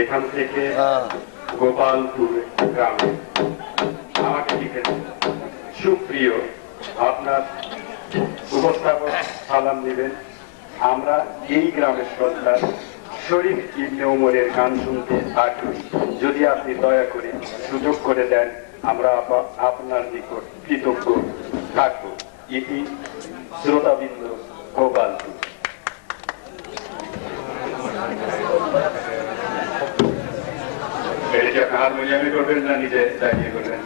এখান থেকে গোপালপুর গ্রামে আমাকে লিখেছেন, সুপ্রিয় আপনার উপস্থাপক সালাম দিবেন। আমরা এই গ্রামের সরকার শরীফ ইবনে ওমরের গান শুনতে আগ্রহী। যদি আপনি দয়া করে সুযোগ করে দেন আমরা আপনার নিকট কৃতজ্ঞ থাকবো। ইতি শ্রোতাবৃন্দ, গোপালপুর। এটা কি আপনি হারমোনিয়ামে করবেন না নিজে দাঁড়িয়ে করবেন?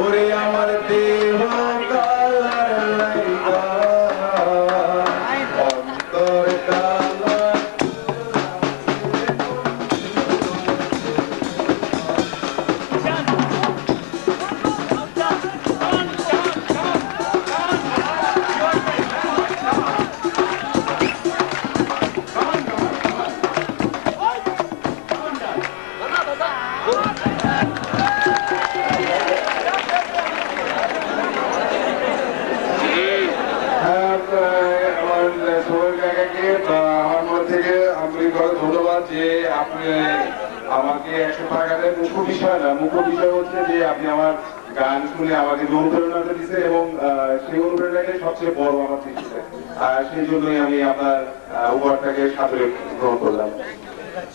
ওরে আমার দেহ কালার লাইগা অন্তর কালার ধন্যবাদ যে আপনি আমাকে 100 টাকা দেন। মুখ্য বিষয় না, মুখ্য বিষয় হচ্ছে যে আপনি আমার গান শুনে আমাকে যে অনুপ্রেরণাটা দিচ্ছে এবং সেই অনুপ্রেরণাটাই সবচেয়ে বড় আমার দিচ্ছে। আর সেই জন্যই আমি আপনার উপহারটাকে সাদরে গ্রহণ করলাম।